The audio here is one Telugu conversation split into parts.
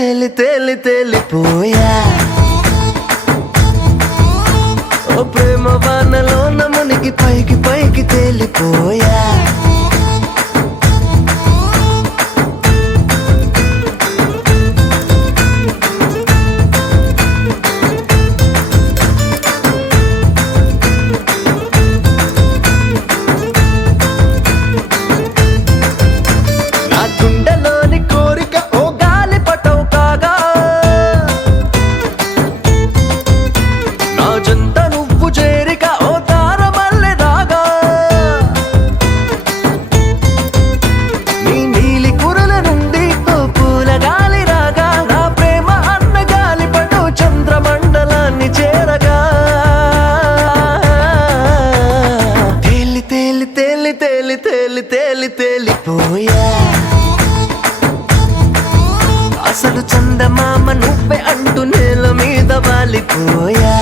తేలి తేలి తేలిపోయా ఓ ప్రేమ వానలోన మునిగి పైకి పైకి తేలిపోయా తేలిపోయా అసలు చందమామ నువ్వే అంటూ నేల మీద వాలిపోయా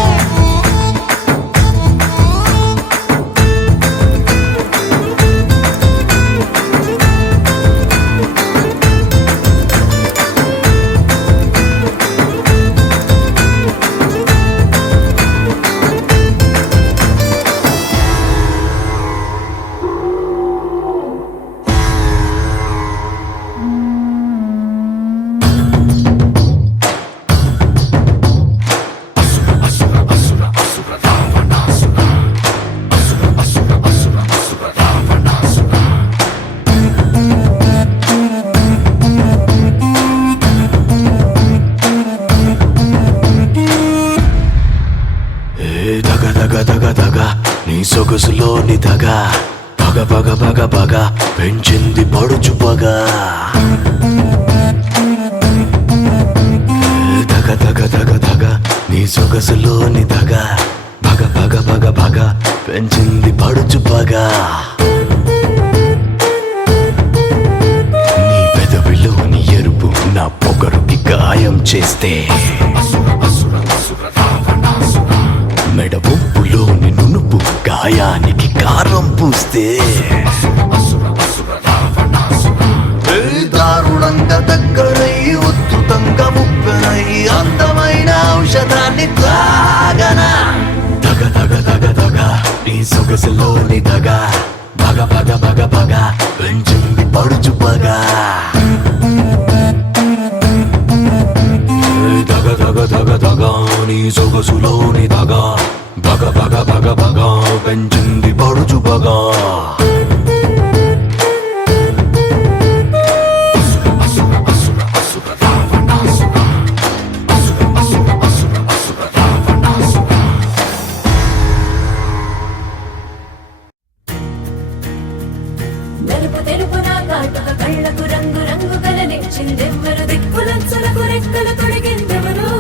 నీ సొగసులోని దగా పగ పగ పగ పగ పెంచింది పడుచు పగా దగ దగ దగ దగ నీ సొగసులోని దగా పగ పగ పగ పగ పెంచింది పడుచు పగా నీ పెదవిలోని ఎరుపు నా పొగరుకి గాయం చేస్తే మెడ ఉప్పులోని నునుపు గాయానికి కారం పూస్తే దారుణంగా దగ్గరై ఉద్ధృతంగా ముప్పెనై అందమైన ఔషధాన్ని తాగనా దగ దగ దగ దగ నీ సొగసులోని దగ బగ బగ బగ బగ పెంచింది పడుచు పగా దగ దగ దగ దగ నీ సొగసులోని దగ బగ బగ బగ బగ పెంచింది పడుచు పగా నలుపు తెలుపు నా కాటుక కళ్ళకు రంగు రంగు కలనిచ్చిందెవ్వరు దిక్కులంచులకు రెక్కలు తొడిగిందెవరు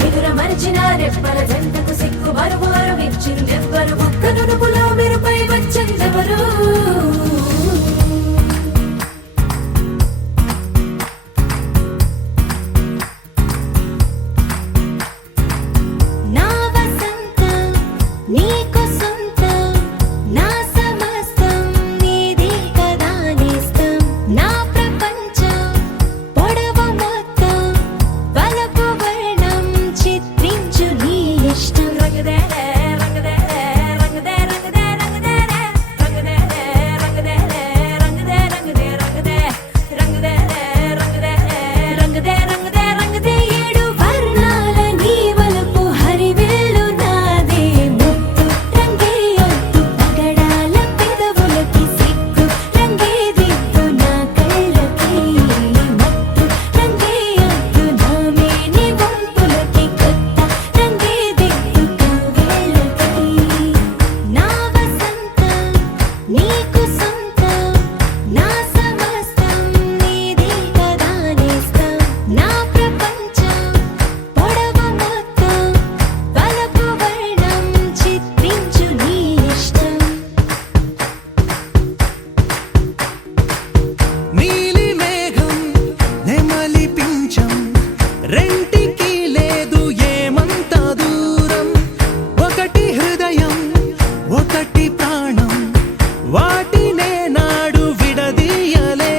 నిదుర మరిచిన రెప్పల జంటకు సిక్కు మరుమారు ఇచ్చిందెవ్వరు ఒక్క నునుపులో మెరుపై వచ్చిందెవరు వాటినే నాడు విడదీయలే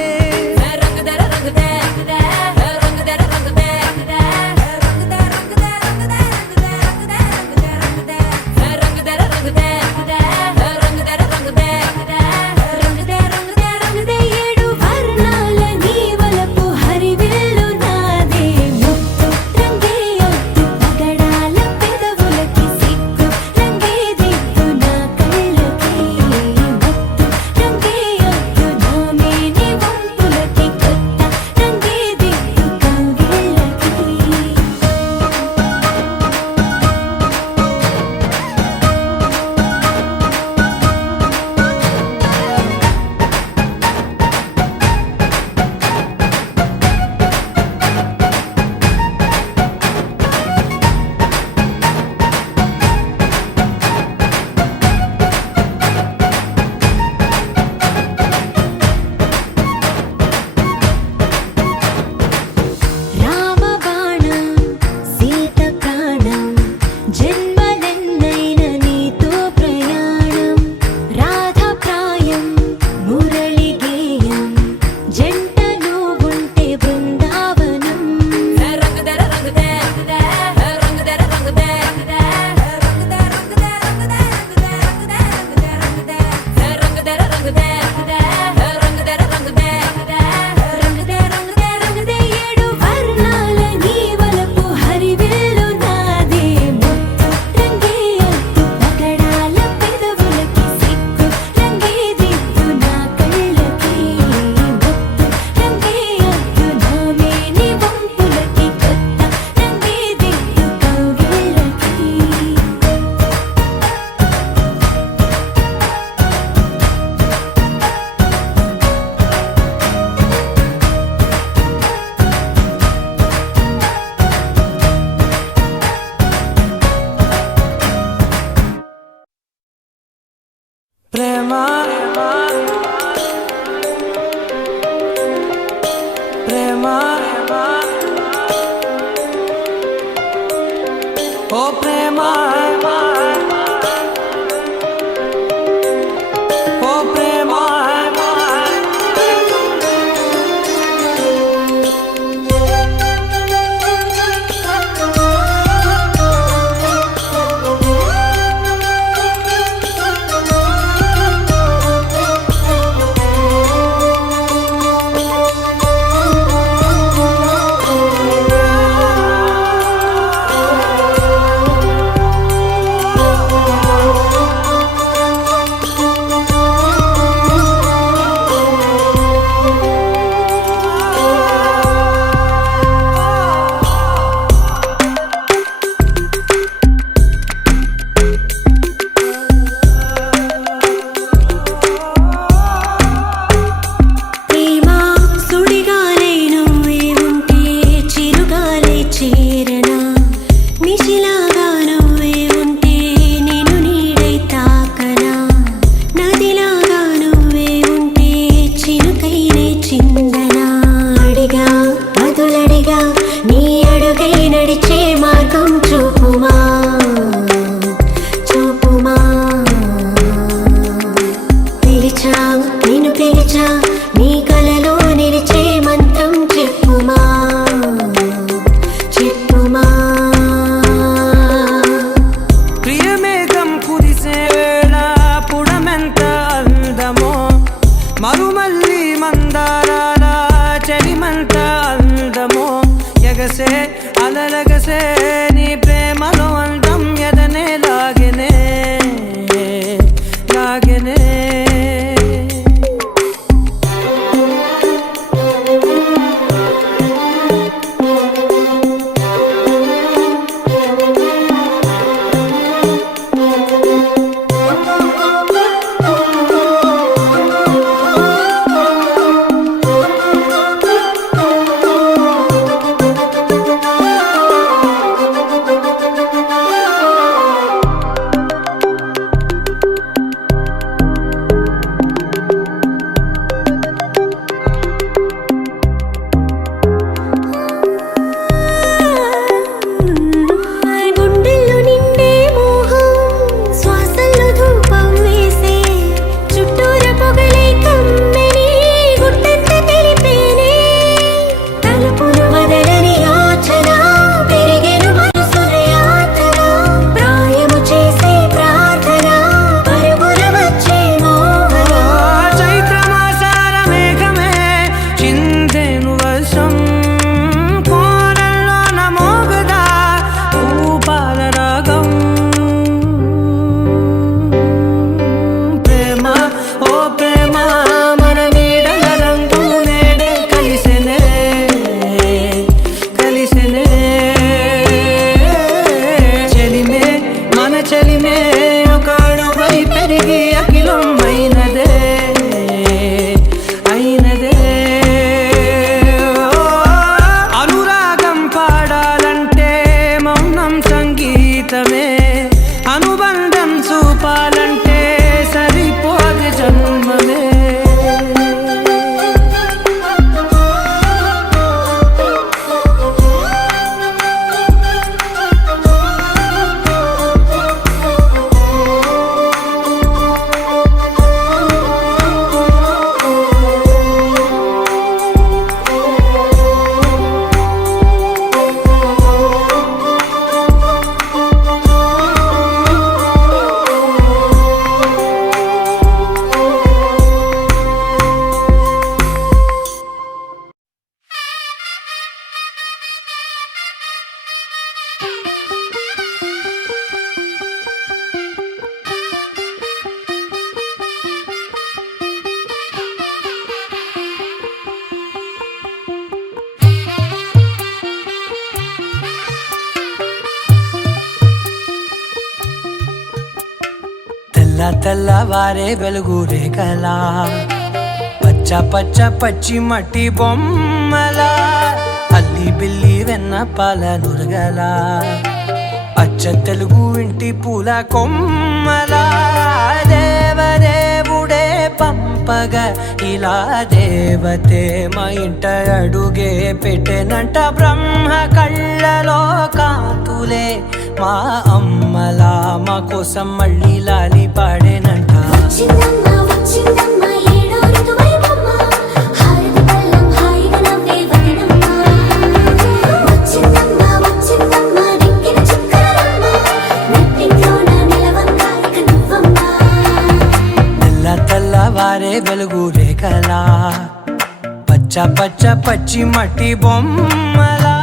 ఓ ప్రేమ ఓ ప్రేమ అలలగసే నీ ప్రేమలో అందం ఎదనే లాగెనే లాగెనే అనుబంధం చూపాలంటే సరిపోదు జన్మమే తెల్లవారే వెలుగు రేఖలా పచ్చ పచ్చ పచ్చి మట్టి బొమ్మలా అల్లి బిల్లి వెన్న పాల నురగలా అచ్చ తెలుగు ఇంటి పూల కొమ్మలా దేవదేవుడే పంపగా ఇలా దేవతే మా ఇంట అడుగే పెట్టెనంట బ్రహ్మ కళ్ళలో కాతులే మా అమ్మలా మా కోసం మళ్ళీ లాలి పాడేనంట వచ్చిందమ్మ వచ్చిందమ్మ ఏడో ఋతువైవమ్మ హారతి పళ్ళం హాయిగా నవ్వే వదినమ్మ వచ్చిందమ్మ వచ్చిందమ్మ దిక్కిన చుక్కలమ్మ నెట్టింట్లోన నిలవంగా ఇక నువ్వమ్మ తెల్లవారే వెలుగు రేఖలా పచ్చ పచ్చ పచ్చి మట్టి బొమ్మలా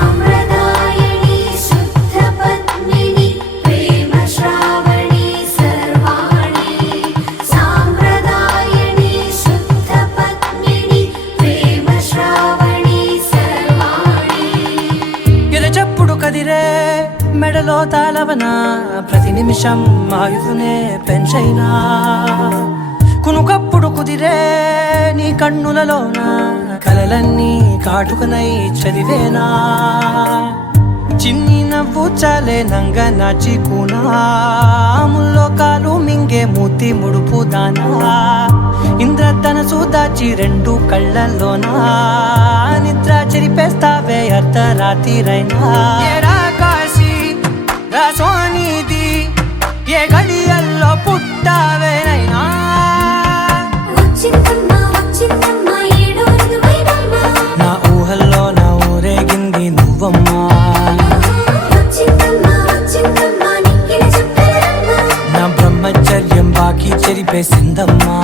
సాంప్రదాయని శుద్ధ పద్మిని ప్రేమ శ్రావణి సర్వాణి సాంప్రదాయని శుద్ధ పద్మిని ప్రేమ శ్రావణి సర్వాణి ఎరచప్పుడు కదిరే మెడలో తాళవన ప్రతి నిమిషం ఆయుధునే పెంచైనా కునుకప్పుడు కుదిరే నీ కన్నులలోన కలలన్నీ కాటుకనై చదివేనా చిన్ని నవ్వు చాలే నంగ నాచి కూనాముల్లో కాలు మింగే మూతి ముడుపు దానా ఇంద్రధనసు దాచి రెండు కళ్ళల్లోనా నిద్ర చెరిపేస్తావే అర్ధరాత్రిరైనా ఏరా కాశీ రా సోనిది ఏ గడియల్లో పుట్టావేనైనా వచ్చిందమ్మ వచ్చిందమ్మ ఏడో ఋతువైవమ్మ నా ఊహల్లో నా ఊరేగింది నువ్వమ్మా వచ్చిందమ్మ వచ్చిందమ్మ నిక్కిన చుక్కలమ్మ నా బ్రహ్మచర్యం బాకీ చెరిపేసిందమ్మా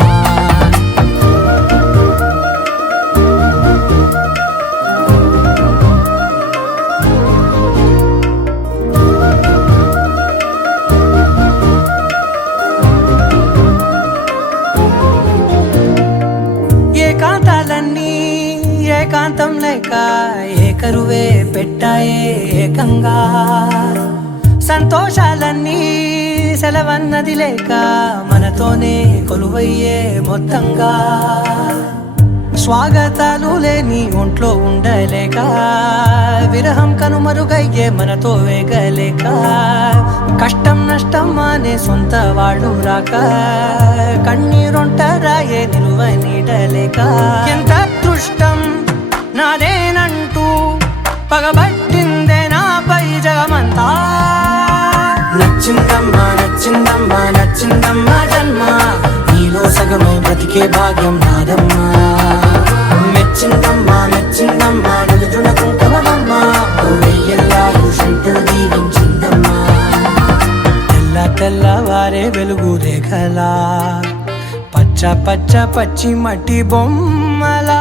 ఏకాంతాలన్నీ ఏకాంతం లేక ఏకరువే పెట్టాయే ఏకంగా సంతోషాలన్నీ సెలవన్నది లేక మనతోనే కొలువయ్యే మొత్తంగా స్వాగతాలు లేని ఒంట్లో ఉండలేక విరహం కనుమరుగయ్యే మనతో వేగలేక కష్టం నష్టం అనే సొంత వాళ్ళు రాక కన్నీరొంటరాయే నిలువ నీడలేక ఎంత అదృష్టం నాదేనంటూ పగబట్టిందే నాపై జగమంతా నచ్చిందమ్మా నచ్చిందమ్మా నచ్చిందమ్మా జన్మ నీలో సగమై బ్రతికే భాగ్యం నాదమ్మా మెచ్చిందమ్మా మెచ్చిందమ్మా నుదుటిన కుంకుమమ్మా వెయ్యల్లాలు శంకరు దీవించిందమ్మా తెల్లవారే వెలుగు రేఖలా పచ్చ పచ్చ పచ్చి మట్టి బొమ్మలా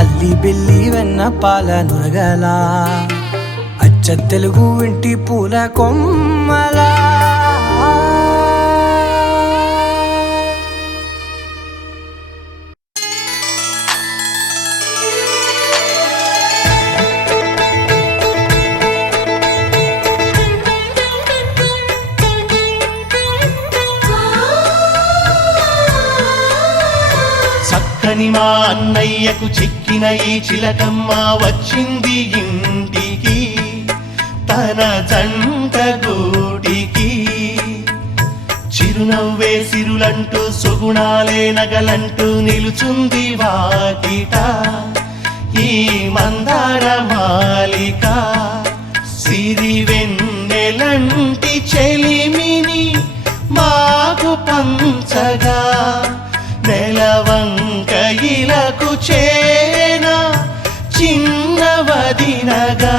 అల్లి బిల్లి వెన్న పాల నురగలా అచ్చ తెలుగు ఇంటి పూల కొమ్మలా చక్కని మా అన్నయ్యకు చిక్కిన ఈ చిలకమ్మ వచ్చింది ఇంటికి తన జంట గూటికి చిరునవ్వే సిరులంటూ సుగుణాలే నగలంటూ నిలుచుంది వాకిట ఈ మందార మాలిక సిరి వెన్నెలంటి చెలిమిని మాకు పంచగా నెలవంక ఇలకు చేన చిన్నవదినగా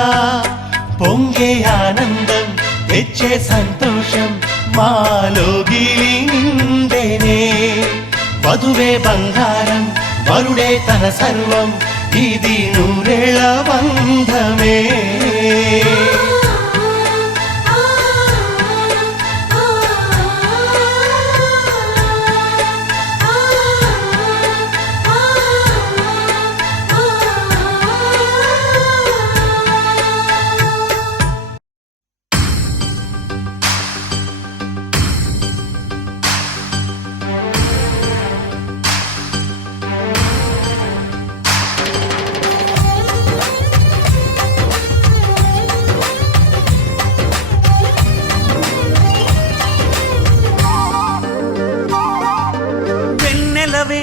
పొంగే ఆనందం తెచ్చే సంతోషం మాలో గిలి నిండెనే వధువే బంగారం వరుడే తన సర్వం ఇది నూరేళ్ల బంధమే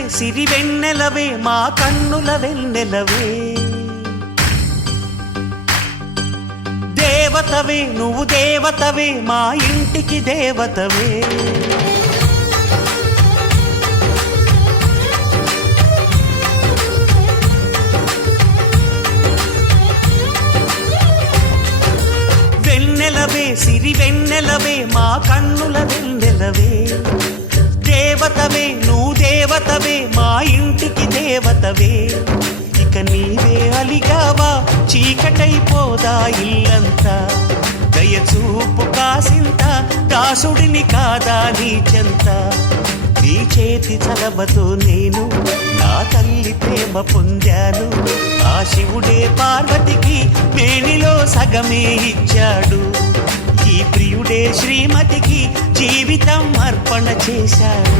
సిరి వెన్నెలవే మా కన్నుల వెన్నెలవే దేవతవే నువ్వు దేవతవే మా ఇంటికి దేవతవే వెన్నెలవే సిరి వెన్నెలవే మా కన్నుల వెన్నెలవే దేవతవే నువ్వు దేవతవే మా ఇంటికి దేవతవే ఇక నీవే అలిగావా చీకటైపోదా ఇల్లంతా దయచూపు కాసింత దాసుడిని కాదా నీ చెంత నీ చేతి చలవతో నేను నా తల్లి ప్రేమ పొందాను ఆ శివుడే పార్వతికి మేనిలో సగమే ఇచ్చాడు ఈ ప్రియుడే శ్రీమతికి జీవితం అర్పణ చేశాడు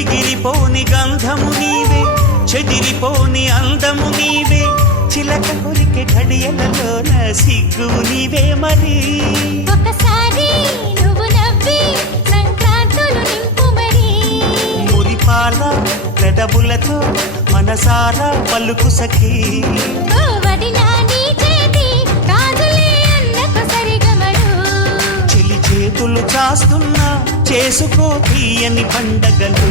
ఎగిరిపోని గంధము నీవే చెదిరిపోని అందము నీవే చిలక కొరికే ఘడియలలో నా సిగ్గు నీవే మరి ఒకసారి నువ్వు నవ్వి సంక్రాంతులు నింపు మరి మురిపాల పెదవులతో మనసారా పలుకు సఖీ ఓ వడిలా నీ చేతి కాదులే అన్నకు సరిగమడు చెలి చేతులు చాస్తున్నా చేసుకో తీయని పండగలు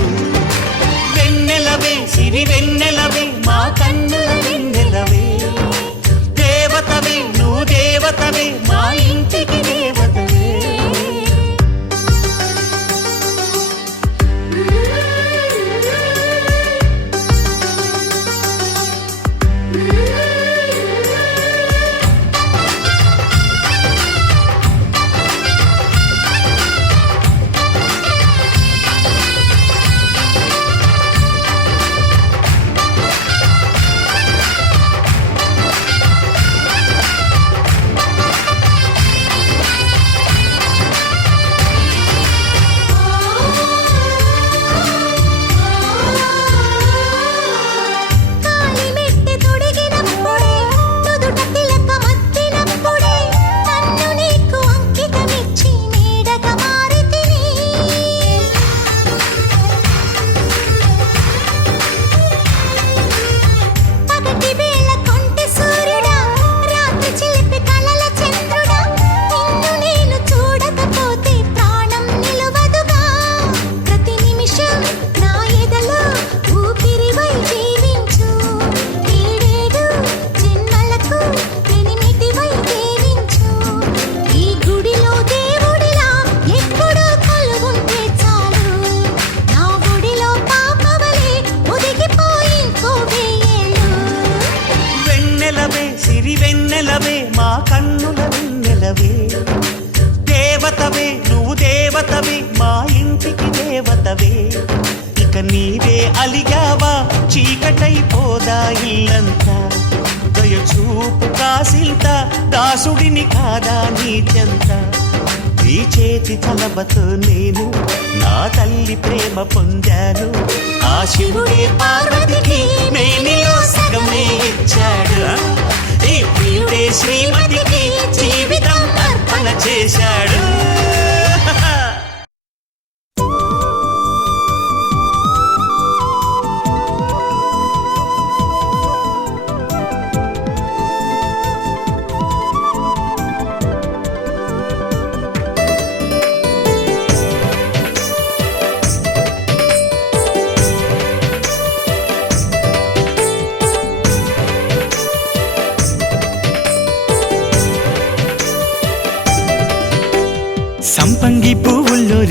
వెన్నెలవే సిరి వెన్నెలవే మా కన్నుల వెన్నెలవే దేవతవే నువ్వు దేవతవే మా ఇంటికి దేవతవే వెన్నెలవే మా కన్నుల వెన్నెలవే దేవతవే నువ్వు దేవతవే మా ఇంటికి దేవతవే ఇక నీవే అలిగావా చీకటైపోదా ఇల్లంతా దయచూపు కాసింత దాసుడిని కాదా నీ చెంత నీ చేతి చలబతో నేను నా తల్లి ప్రేమ పొందాను ఆ శివుడే పార్వతికి మేనిలో సగమే ఇచ్చాడు ఈ ప్రియుడే శ్రీమతికి జీవితం అర్పణ చేశాడు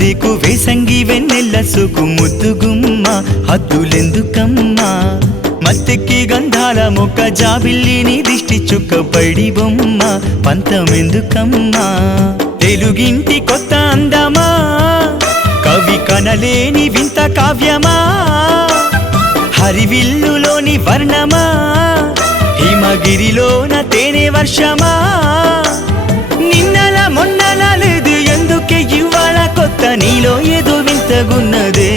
రేకు వేసంగి వెన్నెల్ల సోకు ముద్దుగుమ్మ హద్దులెందుకమ్మా మత్తెక్కి గంధాల మొక్క జాబిల్లిని దిష్టి చుక్క పడి బొమ్మ పంతమెందుకమ్మా తెలుగింటి కొత్త అందమా కవి కనలేని వింత కావ్యమా హరివిల్లులోని వర్ణమా హిమగిరిలోన తేనె వర్షమా నిన్నల మొన్నల లేదు ఎందుకే ఇవాళ కొత్త నీలో ఏదో వింతగున్నదే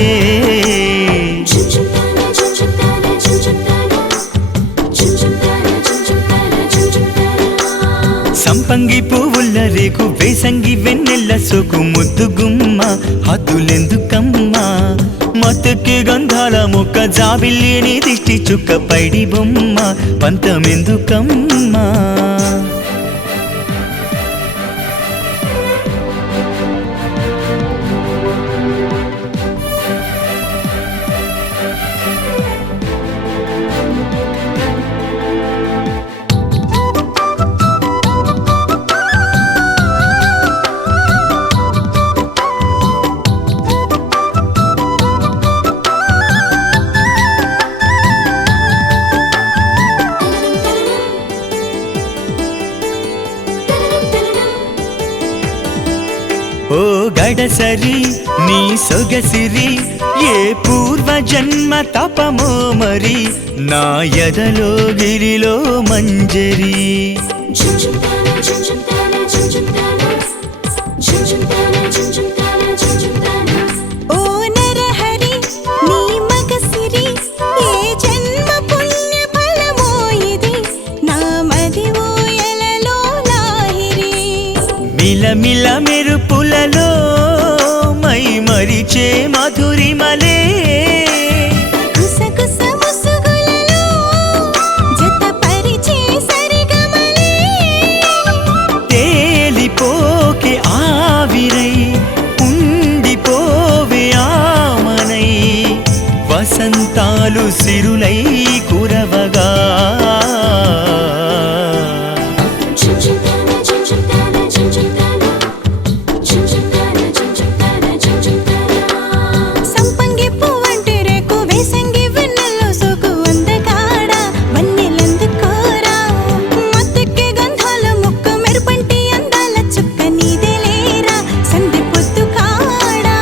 సంపంగి పువ్వుల రేకు వేసంగి వెన్నెల్ల సోకు ముద్దుగుమ్మ హద్దులెందుకమ్మా మత్తెక్కి గంధాల మొక్క జాబిల్లిని దిష్టి చుక్క పైడి బొమ్మ పంతమెందుకమ్మా ఓ గడసరి నీ సొగసిరి ఏ పూర్వ జన్మ తపమో మరి నా ఎదలో గిరిలో మంజరి ఓ నరహరి నీ మగసిరి ఏ జన్మ పుణ్య ఫలమో ఇది నా మది ఊయలలో లాహిరి మిలమిల మెరుపులలో మై మరిచే మధురిమలే గుసగుస ముసుగులలో జతపరిచే సరిగమలే తేలిపోకే ఆవిరై ఉండిపోవే ఆమనై వసంతాలు సిరులై కురవగా సంపంగి పువ్వంటి రేకు వేసంగి వెన్నెల్లో సోకు అందగాడ వన్నెలందుకోరా మత్తెక్కి గంధాల ముక్క మెరుపంటి అందాల చుక్క నీదే లేరా సంధి పొద్దు కాడా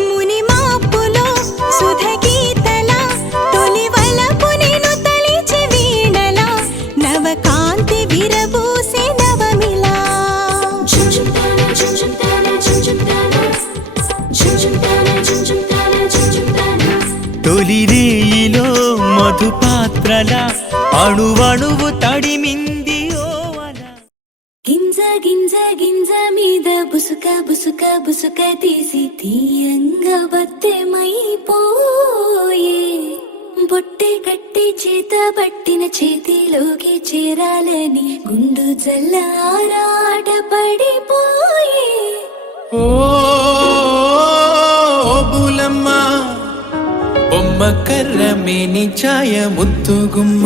ముని మాపులో సుధ గీతల తొలి వలపు నేను తలిచి వీణల నవకాంతి విరబూసే నవమిలా తొలి రేయిలో మధుపాత్రల అణువణువు తడిమింది ఓవల గింజ గింజ గింజ మీద బుసుక బుసుక బుసుక తీసి తీయంగా బత్తెమైపోయే బొట్టె కట్టి చేత పట్టిన చేతిలోకి చేరాలని గుండు జల్ల ఆరాట పడిపోయే ఓ బులమ్మ బొమ్మ కర్ర మేని ఛాయ ముద్దుగుమ్మ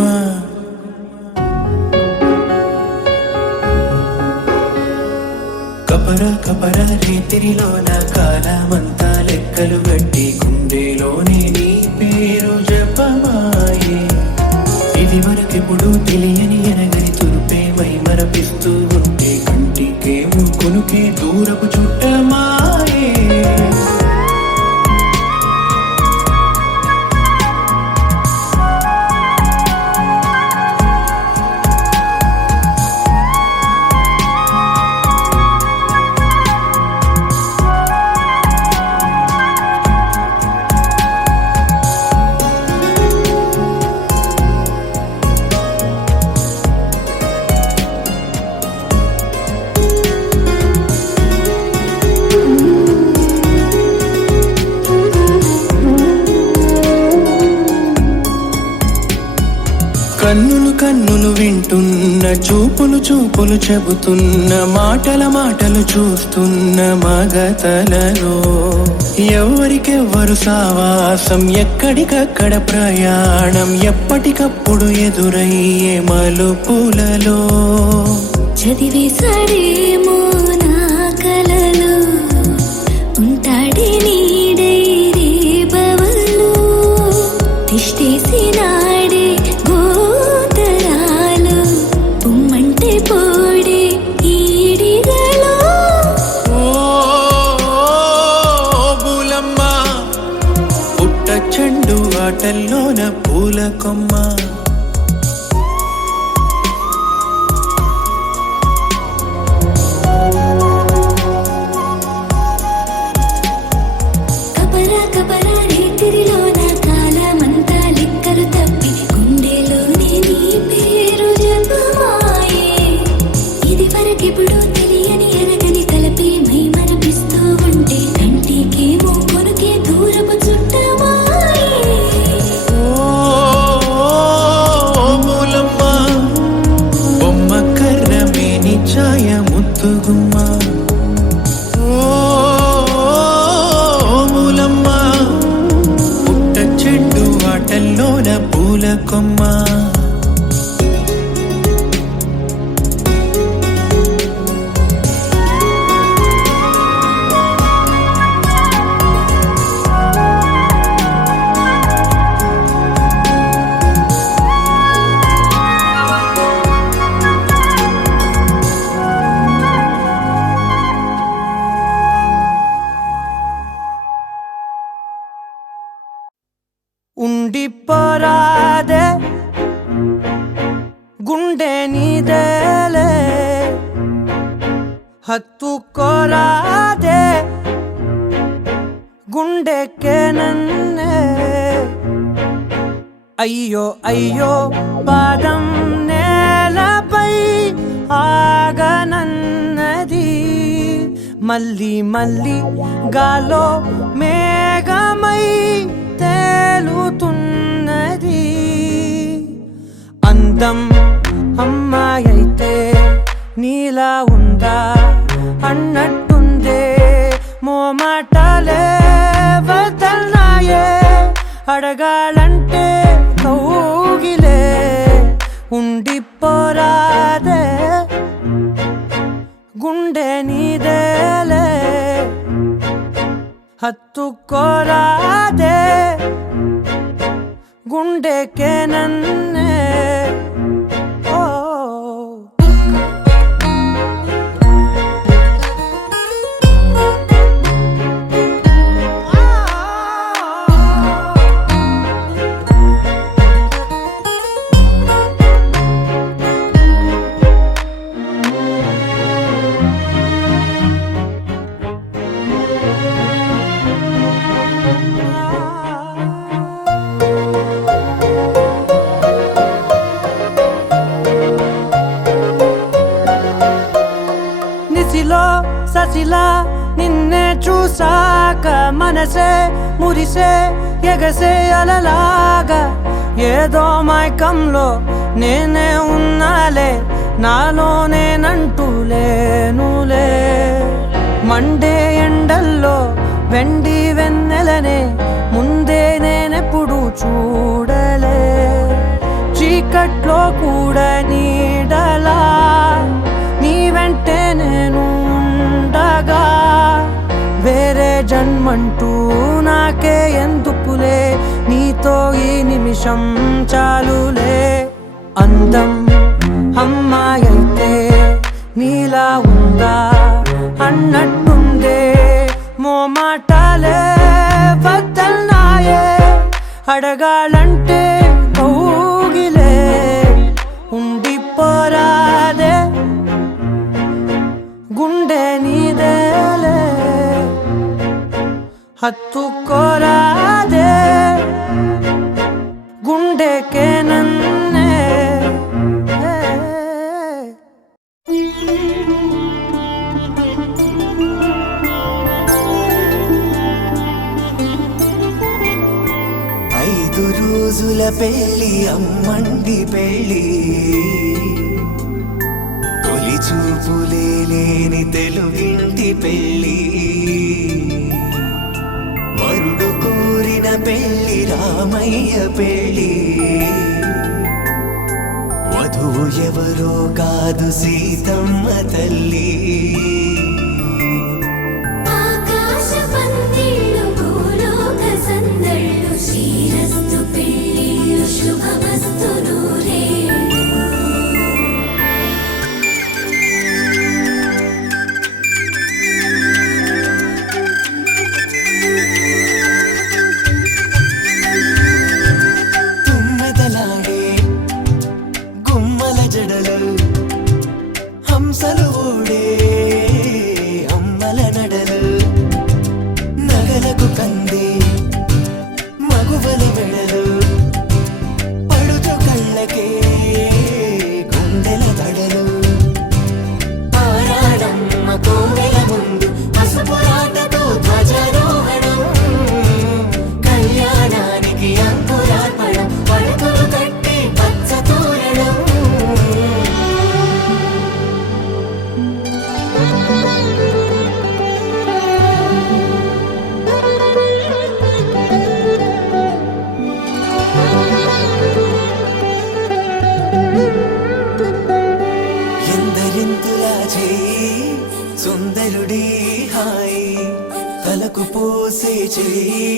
కపర కపర రీతిరిలోన కాలమంతా లెక్కలు గట్టి గుండెలోనే నీ పేరు జపమాయే ఇది వరకెప్పుడు తెలియని ఎనగని తురుపేమై మరపిస్తూ ఉంటే కంటికేమో కొనుకే దూరపు చుట్టమాయే కన్నులు కన్నులు వింటున్న చూపులు చూపులు చెబుతున్న మాటలు చూస్తున్న మగతలలో ఎవరికెవ్వరు సావాసం ఎక్కడికక్కడ ప్రయాణం ఎప్పటికప్పుడు ఎదురయ్యే మలుపులలో చదివేశాడేమో నా కలలో ఉంటాడే నీడై రేబవలు తిష్టేసినాడే గోతరాలు ఉమ్మంటే పోడే ఈడిగలో బూలమ్మ పుట్ట చెండు ఆటల్లోన పూల కొమ్మ కపరా కపరా రేతిరిలోన కాలమంతా లెక్కలు తప్పి గుండెలోనే నీ పేరు జపమాయే ఇది వరకెప్పుడు తెలియని ఎరగని తలపి మై మరపిస్తూ ఉంటే కంటికేమో కొనుకే దూరపు చుట్టమాయే బూలమ్మ బొమ్మ కర్రమేని ఛాయ ముద్దుగుమ్మ బూలమ్మ పుట్ట చెండు ఆటల్లోన పూల కొమ్మ ఉండిపోరాదే గుండె నీదేలే హత్తుకోరాదే గుండెకే నన్నే అయ్యో అయ్యో పాదం నేలపై ఆగనన్నది మళ్ళీ మళ్ళీ గాలో మేఘమై తేలుతున్నది అందం అమ్మాయైతే నీలా ఉందా అన్నట్టుందే మోమాటలే వదల్నాయే అడగాలంటే కౌగిలే ఉండిపోరాదే గుండె నీదేలే హత్తుకోరాదే గుండెకే నన్నే ఓ ససిలా నిన్నే చూసాక మనసే మురిసే ఎగసే అలలాగా ఏదో మైకంలో నేనే ఉన్నాలే నాలోనేనంటూ లేనులే మండే ఎండల్లో వెండి వెన్నెలనే ముందే నేనెప్పుడు చూడలే చీకట్లో కూడా నీడలా నీ వెంటే నేను ఉండగా వేరే జన్మంటూ నాకే ఎందుకులే నీతో ఈ నిమిషం చాలులే అందం అమ్మాయైతే నీలా ఉందా అన్నట్టుందే మోమాటలే వదల్నాయే అడగాలంటే కౌగిలే ఉండిపోరాదే గుండె నీదేలే హత్తుకోరాదే గుండెకే నన్నే రోజుల పెళ్ళి అమ్మండి పెళ్ళి తొలి చూపులే లేని తెలుగింటి పెళ్ళి వరుడు కోరిన పెళ్ళి రామయ్య పెళ్ళి వధువు ఎవరో కాదు సీతమ్మ తల్లి ఆకాశ పందిళ్ళు భూలోక సందళ్ళు శ్రీరస్తు పెళ్ళిళ్ళు శుభమస్తు నూరేళ్ళు తుమ్మెదలాడే గుమ్మల జడలు హంసలు ఊడే అమ్మల నడలు నగలకు కంది మగువల మెడలు పడుచు కళ్ళకే గుండెల తడలు ఆరాడమ్మ కోవెల ముందు పసుపు రాటతో ధ్వజారోహణం కళ్యాణానికి అంకురార్పణం పడకలు కట్టి పచ్చ తోరణం ఎందరింతులా చేయి సుందరుడి హాయి తలకు పోసే చేయి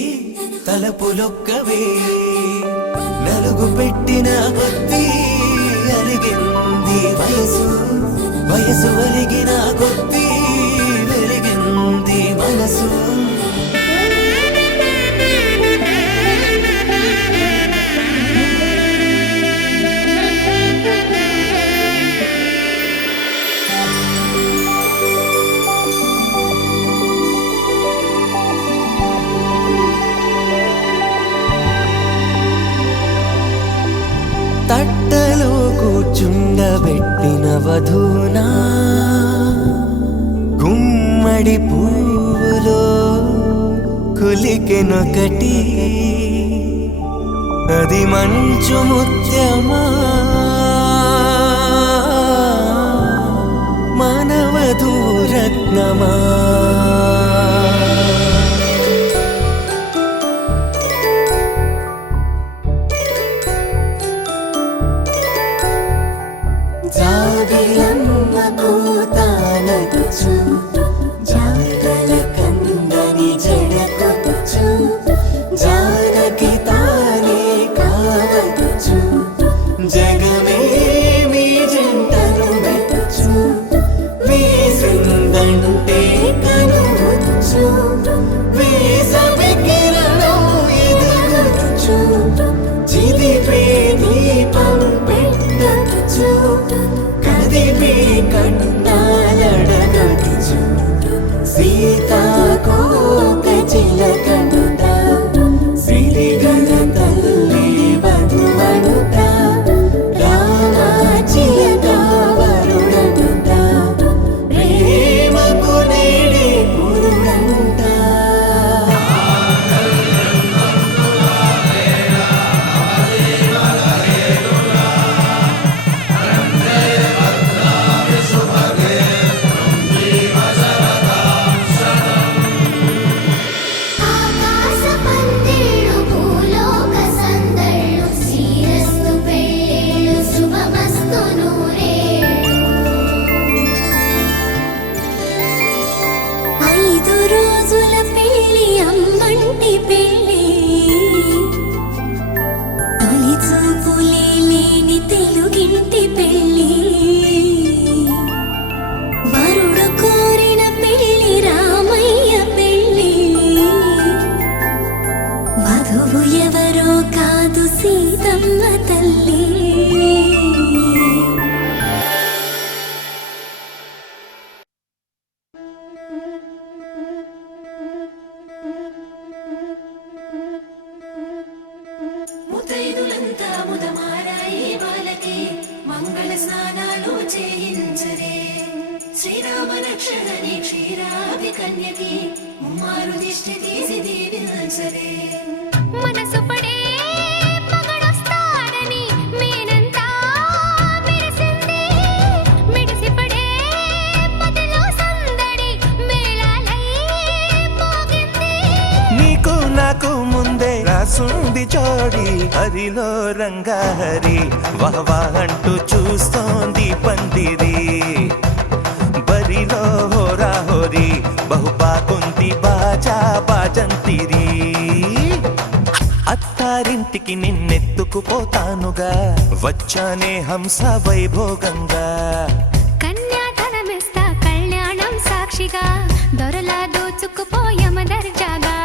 తలపులొక్కవే నలుగు పెట్టిన కొద్దీ అరిగింది వయసు వయసు ఒరిగిన కొద్దీ వెలిగింది మనసు తట్టలో కూర్చుండబెట్టిన వధూనా గుమ్మడి పువ్వులో కులికెనొకటి అది మంచు ముత్యమా మానవధూరత్నమా జాబిలమ్మ కూతానదుచు జాగల కందని జడకొచ్చు జానకి తానే కావదుచు జగమే మీ జంటను వెతుచు వేసిందంటే కనువచ్చు వేసవి కిరణం ఎదుగుచు చిదిపే దీపం పెట్టచ్చు కదిపే కన్నాలడగచ్చు సీతాకోక చిలకనుట సిరిగల తల్లి వధువనుట రామా చిలక వరుడనుట ప్రేమకు నేడే పురుడంట ఆకాశ పందిళ్ళు భూలోక సందళ్ళు శ్రీరస్తు పెళ్ళిళ్ళు శుభమస్తు నూరేళ్ళు 5 రోజుల పెళ్ళి అమ్మంటి పెళ్ళి తొలి చూపులే లేని తెలుగింటి పెళ్ళి వరుడు కోరిన పెళ్ళి రామయ్య పెళ్ళి వధువు ఎవరో కాదు సీతమ్మ తల్లి ముతైదులంతా ముదమారాయి బాలకి మంగళ స్నానాలు చేయించరే శ్రీరామ రక్షణని క్షీరాది కన్యకి ముమ్మారు దిష్టి తీసి దీవించరే మనసు పడే మగడొస్తే హరిలో రంగాహరి వహవా అంటూ చూస్తోంది పందిరి బరిలో హోరా హోరి బహు బాగుంది బాజా బాజంతిరి అత్తారింటికి నిన్నెత్తుకుపోతానుగా వచ్చానే హంస వైభోగంగా కన్యాధనమిస్తా కళ్యాణం సాక్షిగా దొరలా దోచుకుపోయమ దర్జాగా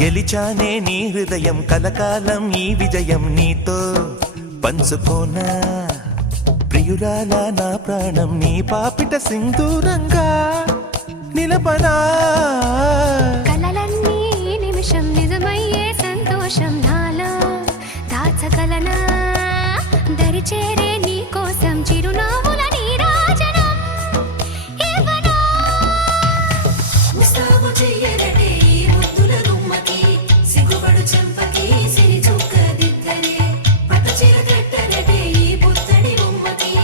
గెలిచానే నీ హృదయం కలకాలం ఈ విజయం నీతో పంచుకోనా ప్రియురాల నా ప్రాణం నీ పాపిట సింధూరంగా నిలపనా కలలన్నీ నిమిషం నిజమయ్యే సంతోషం నాలో దాచగలనా దరిచేరే నీ కోసం చిరునవ్వుల నీరాజనం ఇవ్వనా ముస్తాబు చెయ్యరటే ఈ ముద్దుల గుమ్మకి సిగ్గుపడు చెంపకి సిరి చుక్క దిద్దరే పట్ట చీర కట్టరటే ఈ పుత్తడి బొమ్మకి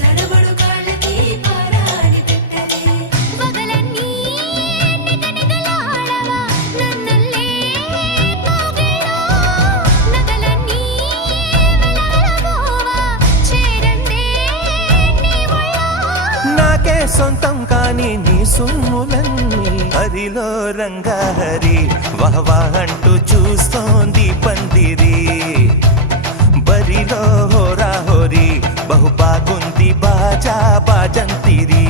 తడబడు కాళ్ళకి పారాడి పెట్టరే పగలన్నీ నిగనిగలాడవా నన్నల్లే పోగేలో నగలన్నీ వెలవెలబోవా చేరందే నీ ఒళ్ళో నాకే సొంతం కాని నీ సొమ్ములన్నీ హరిలో రంగాహరి వహవా అంటూ చూస్తోంది పందిరి బరిలో హోరా హోరి బహు బాగుంది బాజా బాజంతిరి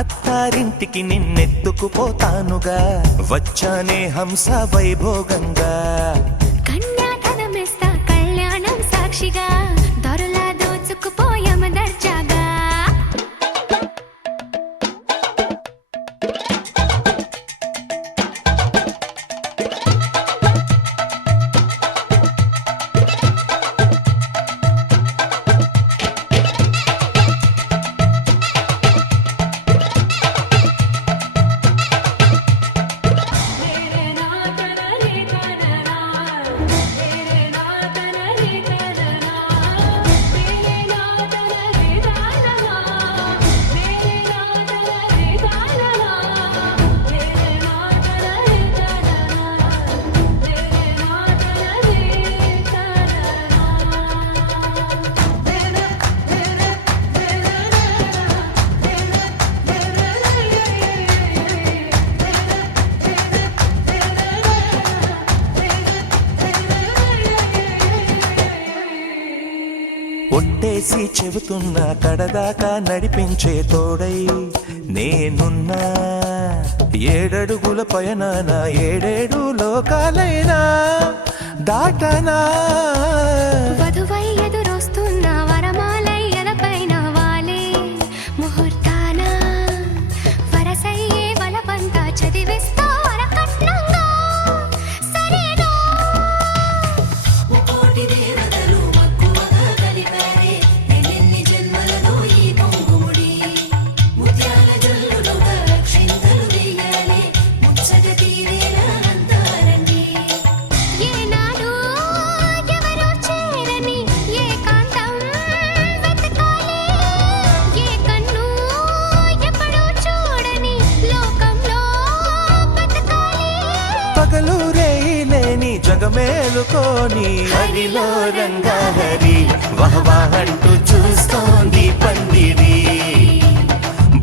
అత్తారింటికి నిన్నెత్తుకుపోతానుగా వచ్చానే హంస వైభోగంగా కన్యాధనమిస్తా కళ్యాణం సాక్షిగా దొరలా దోచుకుపోయమ దర్జాగా ఒట్టేసి చెబుతున్నా కడదాకా నడిపించే తోడై నేనున్నా ఏడడుగుల పయనాన ఏడేడు లోకాలైనా దాటనా వధువై ఎదురొస్తున్న వరమాలై ఎలపైన వాలే ముహూర్తాన వరసయ్యే వలపంతా చదివిస్తా వరకట్నంగా సరేనా ముకోటి దేవతలు మక్కువగా కలిపారే ఎన్నెన్ని జన్మలలో ఈ పొంగుముడి ముత్యాల జల్లులుగా క్షింతలు వేయాలి ముచ్చట తీరేలా అంతారండి ఏనాడు ఎవరో చేరని ఏకాంతం వెతకాలి ఏ కన్ను ఎప్పుడూ చూడని లోకంలో బతకాలి పగలు రేయి లేని జగమేలుకోని హరిలో రంగాహరి వహవా అంటూ చూస్తోంది పందిరి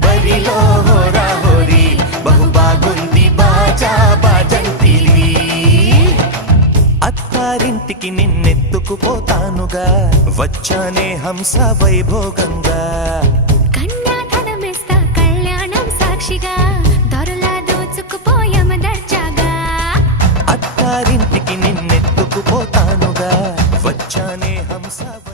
బరిలో హోరా హోరి బహు బాగుంది బాజా బాజంతిరి అత్తారింటికి నిన్నెత్తుకుపోతానుగా వచ్చానే హంస వైభోగంగా కన్యాధనమిస్తా కళ్యాణం సాక్షిగా దొరలా దోచుకుపోయమ దర్జాగా అత్తారింటికి నిన్నెత్తుకుపో హంస